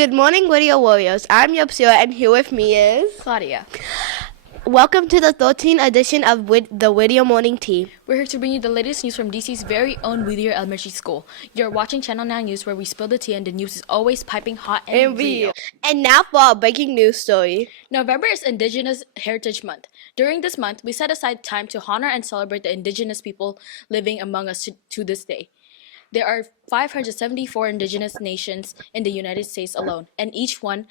Good morning, Whittier Warriors. I'm Yopsira, and here with me is Claudia. Welcome to the 13th edition of the Whittier Morning Tea. We're here to bring you the latest news from DC's very own Whittier Elementary School. You're watching Channel 9 News, where we spill the tea and the news is always piping hot and real. And now for our breaking news story. November is Indigenous Heritage Month. During this month, we set aside time to honor and celebrate the Indigenous people living among us to this day. There are 574 Indigenous nations in the United States alone, and each one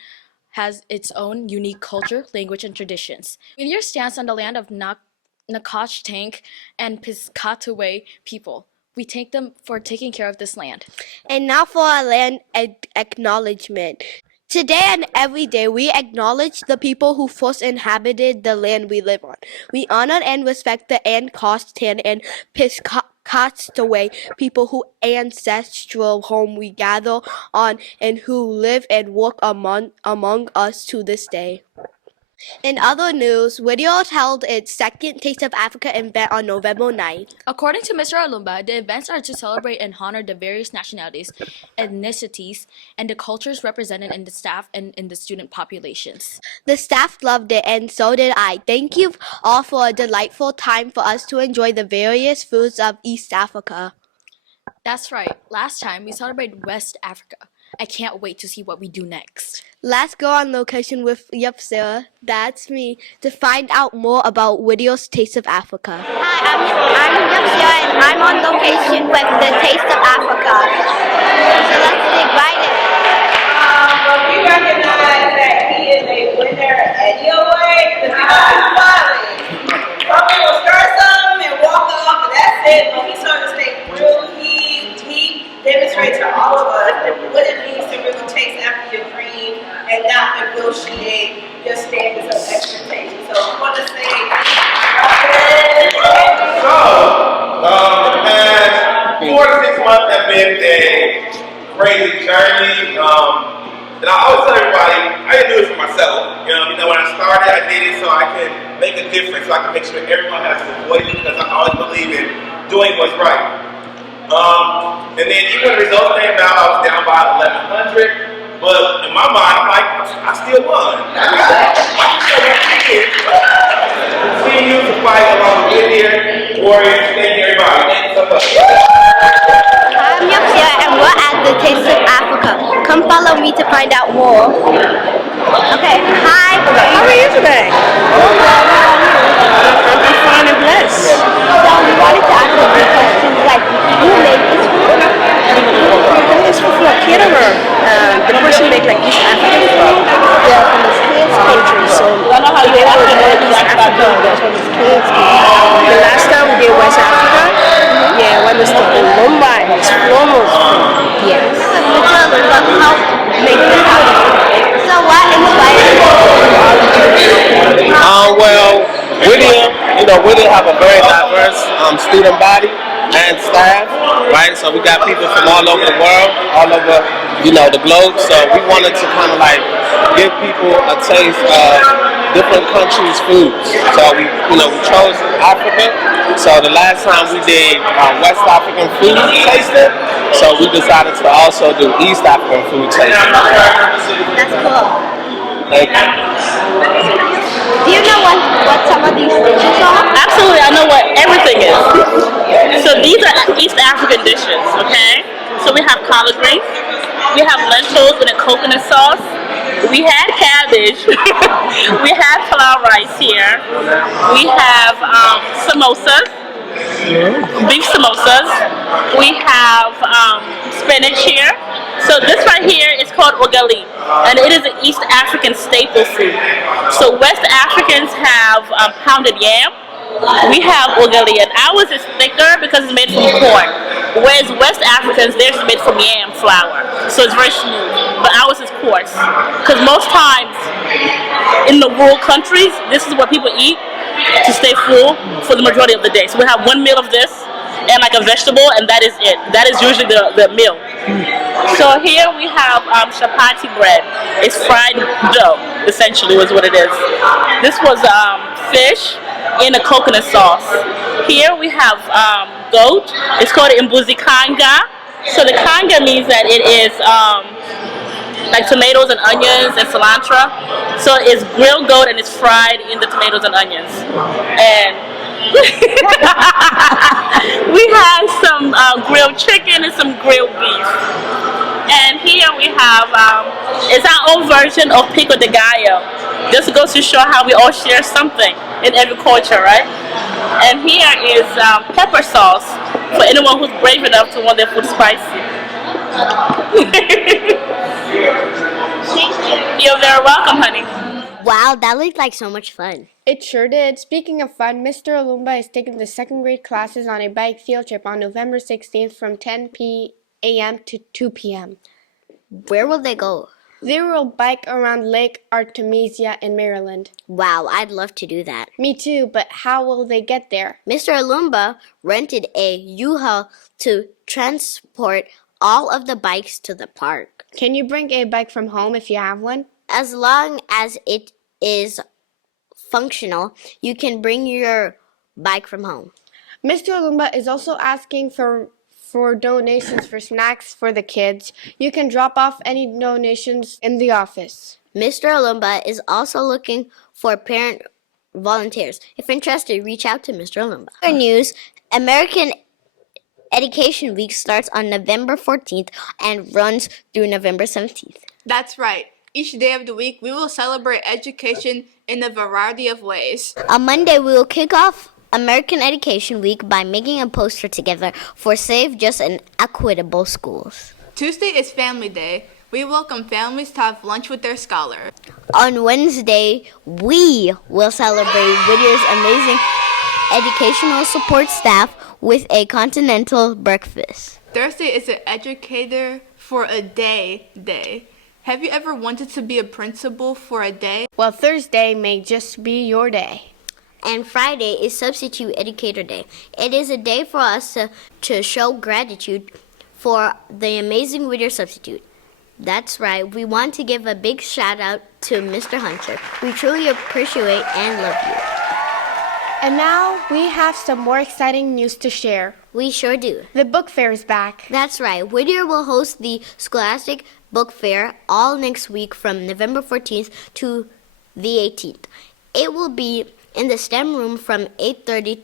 has its own unique culture, language, and traditions. Whittier stands on the land of Nacotchtank and Piscataway people. We thank them for taking care of this land. And now for our land acknowledgement. Today and every day, we acknowledge the people who first inhabited the land we live on. We honor and respect the Nacotchtank and Piscataway people whose ancestral home we gather on and who live and work among us to this day. In other news, Whittier held its second Taste of Africa event on November 9th. According to Mr. Alumba, the events are to celebrate and honor the various nationalities, ethnicities, and the cultures represented in the staff and in the student populations. The staff loved it, and so did I. Thank you all for a delightful time for us to enjoy the various foods of East Africa. That's right. Last time, we celebrated West Africa. I can't wait to see what we do next. Let's go on location with Sarah, that's me, to find out more about Whittier's Taste of Africa. Hi, I'm Sarah, and I'm on location with the Taste of Africa. So let's dig right in. We recognize that he is a winner anyway, because he's smiling. Some people start something and walk off, and that's it. But he started to stay through. He demonstrates to all of us what it means to really taste after your dream and not negotiate your standards of expectation. So I want to say, the past 4 to 6 months have been a crazy journey. And I always tell everybody, I didn't do it for myself. You know, when I started, I did it so I could make a difference, so I can make sure everyone has a voice, because I always believe in doing what's right. And then even when the results came out, I was down by 1,100. But in my mind, I'm like, I still won. Continue to fight along with Whittier Warriors. Thank you, everybody. Thank you so much. I'm Yopsira, and we're at the Taste of Africa. Come follow me to find out more. Okay, hi. How are you today? I'm fine and blessed. So we wanted to ask a few questions, like, who made this food? It's from Whittier. The person made like East African food. They're from the kids' country, so together with East Africa, that's what the kids eat. The last time we did West Africa, when we stopped in Mumbai, it's Flomo's food. Yes. How make this happen? So what inspired you? Well, Whittier have a very diverse student body and staff, right? So we got people from all over the world, all over, the globe. So we wanted to kind of like give people a taste of different countries' foods. So we chose Africa. So the last time we did West African food tasting, so we decided to also do East African food tasting. That's cool. Thank you. Do you know what some of these dishes are? Absolutely, I know what everything is. So these are East African dishes, okay? So we have collard greens, we have lentils in a coconut sauce, we had cabbage, we have flour rice here, we have samosas, beef samosas, we have spinach here. So this right here is called ugali, and it is an East African staple food. So West Africans have pounded yam. We have ugali, and ours is thicker because it's made from corn. Whereas West Africans, theirs is made from yam flour, so it's very smooth. But ours is coarse, because most times in the rural countries, this is what people eat to stay full for the majority of the day. So we have one meal of this and like a vegetable, and that is it. That is usually the meal. So here we have chapati bread. It's fried dough, essentially, is what it is. This was fish in a coconut sauce. Here we have goat. It's called imbuzi kanga. So the kanga means that it is like tomatoes and onions and cilantro. So it's grilled goat and it's fried in the tomatoes and onions. And we have some grilled chicken and some grilled beef. And here we have, it's our own version of pico de gallo. This goes to show how we all share something in every culture, right? And here is pepper sauce for anyone who's brave enough to want their food spicy. You're very welcome, honey. Wow, that looked like so much fun. It sure did. Speaking of fun, Mr. Alumba is taking the second grade classes on a bike field trip on November 16th from 10 a.m. to 2 p.m. Where will they go? They will bike around Lake Artemisia in Maryland. Wow, I'd love to do that. Me too, but how will they get there? Mr. Alumba rented a U-Haul to transport all of the bikes to the park. Can you bring a bike from home if you have one? As long as it is functional, you can bring your bike from home. Mr. Alumba is also asking for donations for snacks for the kids. You can drop off any donations in the office. Mr. Alumba is also looking for parent volunteers. If interested, reach out to Mr. Alumba. Other news, American Education Week starts on November 14th and runs through November 17th. That's right. Each day of the week, we will celebrate education in a variety of ways. On Monday, we will kick off American Education Week by making a poster together for Save Just and Equitable Schools. Tuesday is Family Day. We welcome families to have lunch with their scholars. On Wednesday, we will celebrate Whittier's amazing educational support staff with a continental breakfast. Thursday is an Educator for a Day. Have you ever wanted to be a principal for a day? Well, Thursday may just be your day. And Friday is Substitute Educator Day. It is a day for us to show gratitude for the amazing Whittier substitute. That's right, we want to give a big shout out to Mr. Hunter. We truly appreciate and love you. And now we have some more exciting news to share. We sure do. The book fair is back. That's right, Whittier will host the Scholastic Book Fair all next week from November 14th to the 18th. It will be in the STEM room from 8:30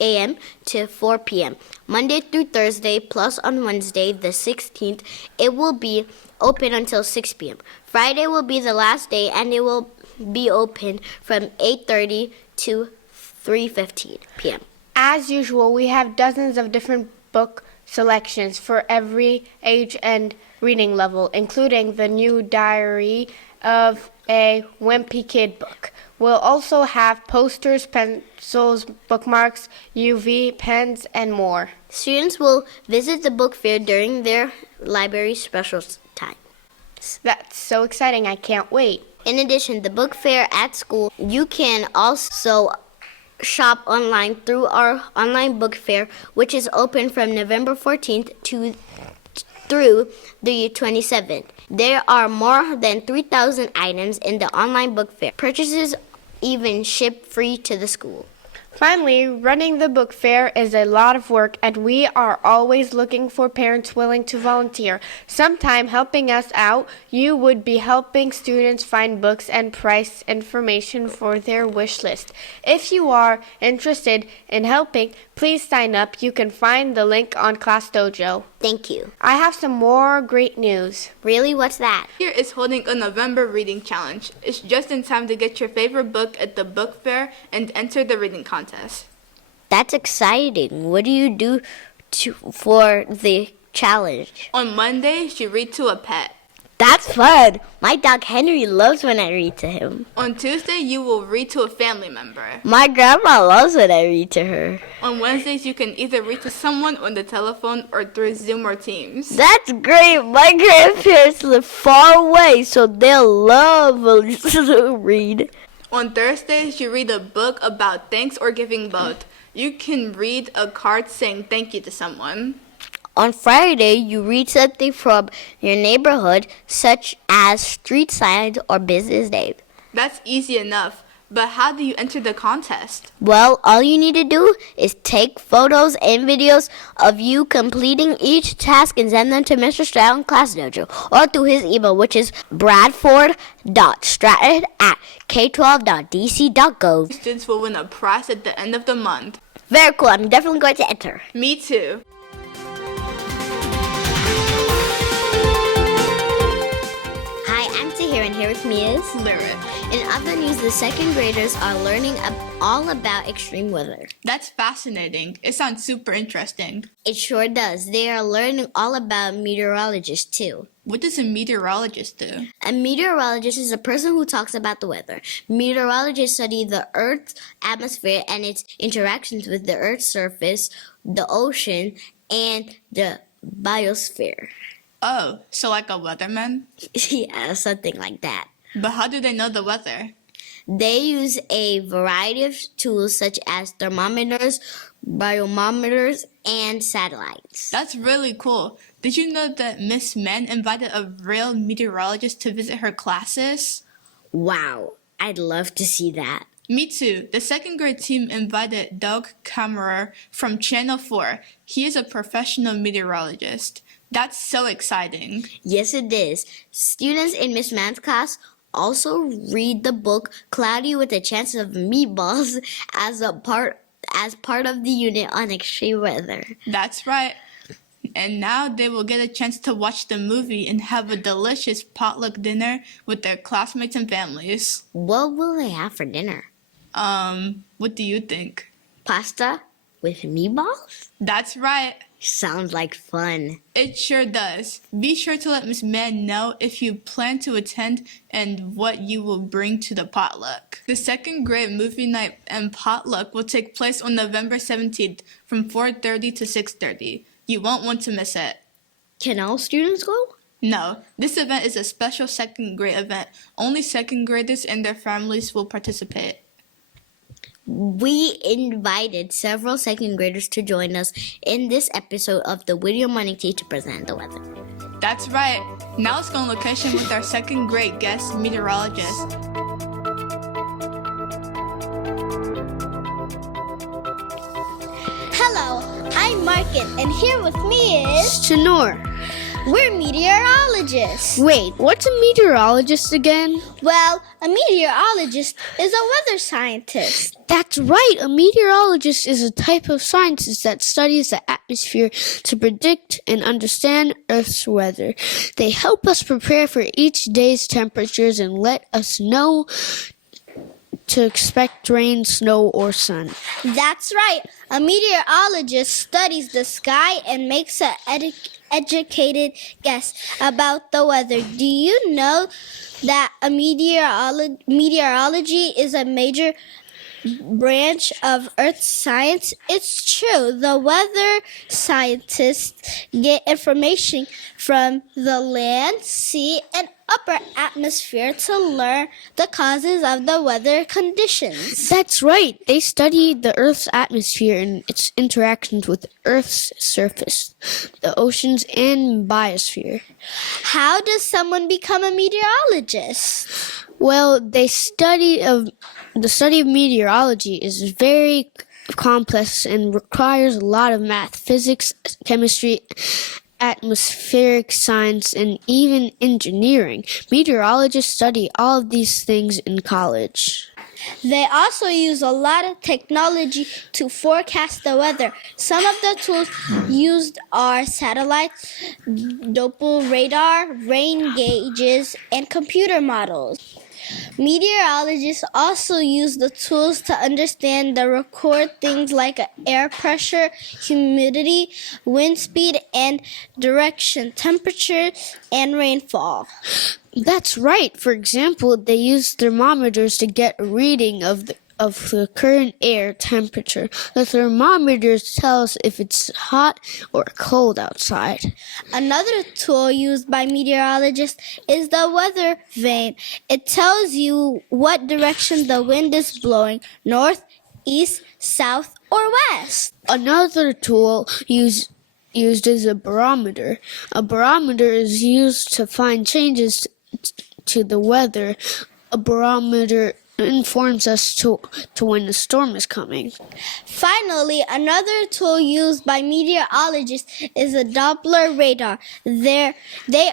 a.m. to 4 p.m. Monday through Thursday, plus on Wednesday, the 16th, it will be open until 6 p.m. Friday will be the last day, and it will be open from 8:30 to 3:15 p.m. As usual, we have dozens of different book selections for every age and reading level, including the new Diary of a Wimpy Kid book. We'll also have posters, pencils, bookmarks, UV pens, and more. Students will visit the book fair during their library special time. That's so exciting, I can't wait. In addition, the book fair at school, you can also shop online through our online book fair, which is open from November 14th through the 27th. There are more than 3,000 items in the online book fair. Purchases even ship free to the school. Finally, running the book fair is a lot of work, and we are always looking for parents willing to volunteer. Sometime helping us out, you would be helping students find books and price information for their wish list. If you are interested in helping, please sign up. You can find the link on Class Dojo. Thank you. I have some more great news. Really? What's that? Whittier is holding a November reading challenge. It's just in time to get your favorite book at the book fair and enter the reading contest. That's exciting. What do you do for the challenge? On Mondays, you read to a pet. That's fun. My dog Henry loves when I read to him. On Tuesday, you will read to a family member. My grandma loves when I read to her. On Wednesdays, you can either read to someone on the telephone or through Zoom or Teams. That's great. My grandparents live far away, so they'll love to read. On Thursdays, you read a book about thanks or giving both. You can read a card saying thank you to someone. On Friday, you read something from your neighborhood, such as street signs or business names. That's easy enough. But how do you enter the contest? Well, all you need to do is take photos and videos of you completing each task and send them to Mr. Stratton Class Dojo or through his email, which is bradford.stratton@k12.dc.gov. Students will win a prize at the end of the month. Very cool. I'm definitely going to enter. Me too. Hi, I'm Tahir, and here with me is Lyric. In other news, the second graders are learning all about extreme weather. That's fascinating. It sounds super interesting. It sure does. They are learning all about meteorologists too. What does a meteorologist do? A meteorologist is a person who talks about the weather. Meteorologists study the Earth's atmosphere and its interactions with the Earth's surface, the ocean, and the biosphere. Oh, so like a weatherman? Yeah, something like that. But how do they know the weather? They use a variety of tools such as thermometers, barometers, and satellites. That's really cool. Did you know that Miss Men invited a real meteorologist to visit her classes? Wow, I'd love to see that. Me too. The second grade team invited Doug Kammerer from Channel 4. He is a professional meteorologist. That's so exciting. Yes, it is. Students in Miss Man's class also read the book Cloudy with a Chance of Meatballs as part of the unit on extreme weather. That's right. And now they will get a chance to watch the movie and have a delicious potluck dinner with their classmates and families. What will they have for dinner? What do you think? Pasta with meatballs? That's right. Sounds like fun. It sure does. Be sure to let Miss Mann know if you plan to attend and what you will bring to the potluck. The second grade movie night and potluck will take place on November 17th from 4:30 to 6:30. You won't want to miss it. Can all students go? No, this event is a special second grade event. Only second graders and their families will participate. We invited several second graders to join us in this episode of the Whittier Morning Tea to present the weather. That's right. Now let's go on location with our second grade guest meteorologist. Hello, I'm Markin, and here with me is Shanor. we're meteorologists. Wait, what's a meteorologist again? Well, a meteorologist is a weather scientist. That's right, a meteorologist is a type of scientist that studies the atmosphere to predict and understand Earth's weather. They help us prepare for each day's temperatures and let us know to expect rain, snow, or sun. That's right. A meteorologist studies the sky and makes an educated guess about the weather. Do you know that a meteorology is a major branch of Earth science? It's true. The weather scientists get information from the land, sea, and upper atmosphere to learn the causes of the weather conditions. That's right. They study the Earth's atmosphere and its interactions with Earth's surface, the oceans, and biosphere. How does someone become a meteorologist? Well, the study of meteorology is very complex and requires a lot of math, physics, chemistry, atmospheric science, and even engineering. Meteorologists study all of these things in college. They also use a lot of technology to forecast the weather. Some of the tools used are satellites, Doppler radar, rain gauges, and computer models. Meteorologists also use the tools to understand and record things like air pressure, humidity, wind speed and direction, temperature, and rainfall. That's right. For example, they use thermometers to get a reading of the current air temperature. The thermometers tell us if it's hot or cold outside. Another tool used by meteorologists is the weather vane. It tells you what direction the wind is blowing, north, east, south, or west. Another tool used is a barometer. A barometer is used to find changes to the weather. A barometer informs us to when the storm is coming. Finally, another tool used by meteorologists is a Doppler radar. They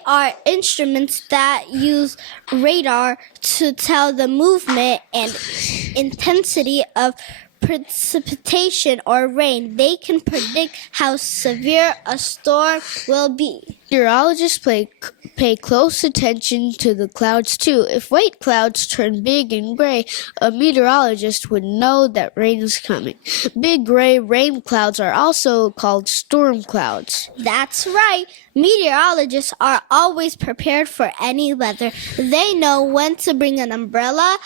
are instruments that use radar to tell the movement and intensity of precipitation or rain. They can predict how severe a storm will be. Meteorologists pay close attention to the clouds too. If white clouds turn big and gray, a meteorologist would know that rain is coming. Big gray rain clouds are also called storm clouds. That's right. Meteorologists are always prepared for any weather. They know when to bring an umbrella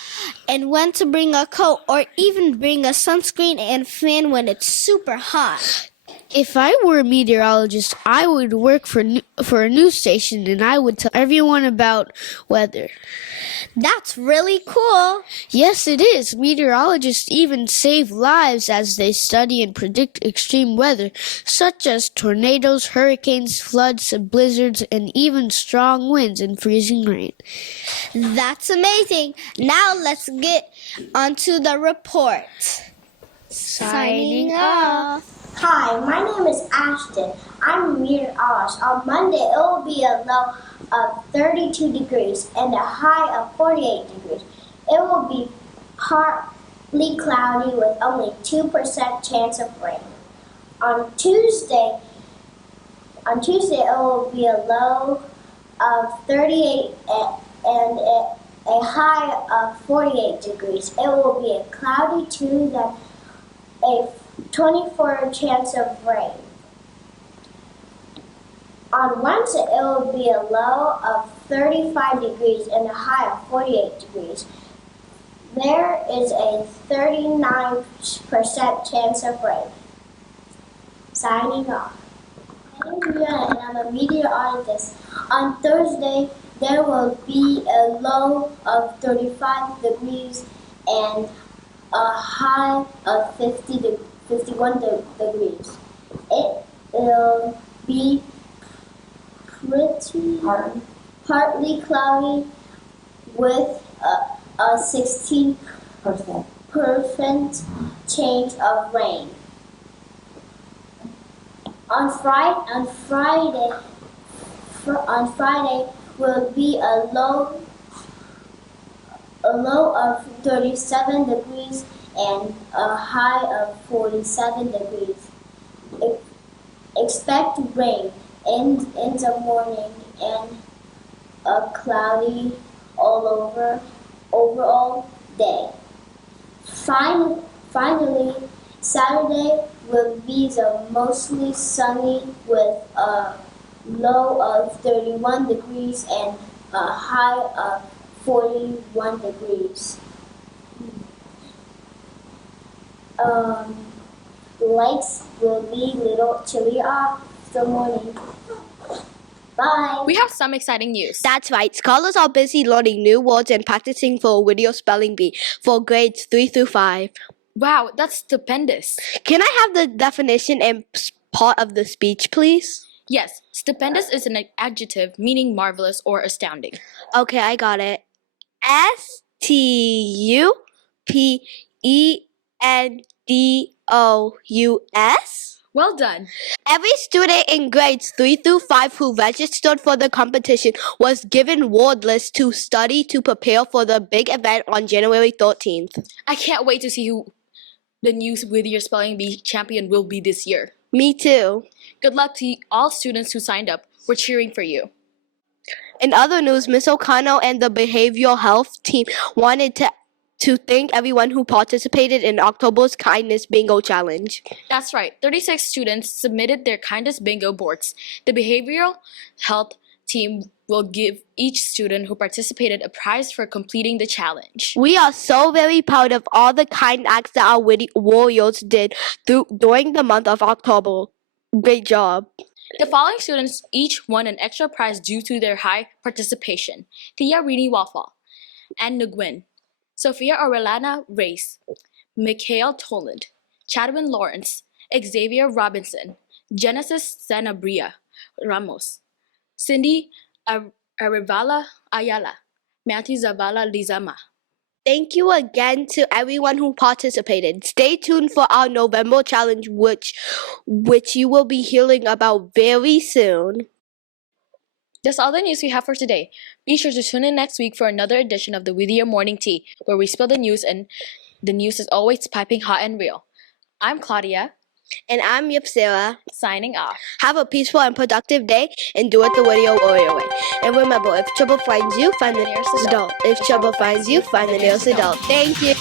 and when to bring a coat or even bring a sunscreen and fan when it's super hot. If I were a meteorologist, I would work for a news station and I would tell everyone about weather. That's really cool. Yes, it is. Meteorologists even save lives as they study and predict extreme weather, such as tornadoes, hurricanes, floods, blizzards, and even strong winds and freezing rain. That's amazing. Now let's get onto the report. Signing off. Hi, my name is Ashton. I'm a meteorologist. On Monday, it will be a low of 32 degrees and a high of 48 degrees. It will be partly cloudy with only 2% chance of rain. On Tuesday, it will be a low of 38 and a high of 48 degrees. It will be a cloudy too, then a 24 chance of rain. On Wednesday, it will be a low of 35 degrees and a high of 48 degrees. There is a 39% chance of rain. Signing off. I'm Rihanna and I'm a meteorologist. On Thursday, there will be a low of 35 degrees and a high of 51 degrees. It will be partly cloudy with a 16% chance of rain. On Friday will be a low of 37 degrees and a high of 47 degrees. Expect rain in the morning and a cloudy overall day. Finally, Saturday will be the mostly sunny with a low of 31 degrees and a high of 41 degrees. Lights will be little chillier the morning. Bye. We have some exciting news. That's right. Scholars are busy learning new words and practicing for a Whittier spelling bee for grades 3 through 5. Wow, that's stupendous. Can I have the definition and part of the speech, please? Yes, stupendous is an adjective meaning marvelous or astounding. Okay, I got it. STUPENDOUS? Well done. Every student in grades 3 through 5 who registered for the competition was given word lists to study to prepare for the big event on January 13th. I can't wait to see who the new Whittier Spelling Bee champion will be this year. Me too. Good luck to all students who signed up. We're cheering for you. In other news, Ms. O'Connell and the behavioral health team wanted to thank everyone who participated in October's Kindness Bingo Challenge. That's right. 36 students submitted their Kindness Bingo boards. The behavioral health team will give each student who participated a prize for completing the challenge. We are so very proud of all the kind acts that our witty warriors did during the month of October. Great job. The following students each won an extra prize due to their high participation. Tia Rini Wafal, Anne Nguyen, Sophia Aurelana Race, Mikhail Toland, Chadwin Lawrence, Xavier Robinson, Genesis Sanabria Ramos, Cindy Arivala Ayala, Matthew Zavala Lizama, Thank you again to everyone who participated. Stay tuned for our November challenge, which you will be hearing about very soon. That's all the news we have for today. Be sure to tune in next week for another edition of the Whittier Morning Tea, where we spill the news and the news is always piping hot and real. I'm Claudia, And I'm Yipsera. signing off. Have a peaceful and productive day and do it the Whittier Warrior way. And remember, if trouble finds you, find the nearest adult. If trouble finds you, find the nearest adult. Thank you.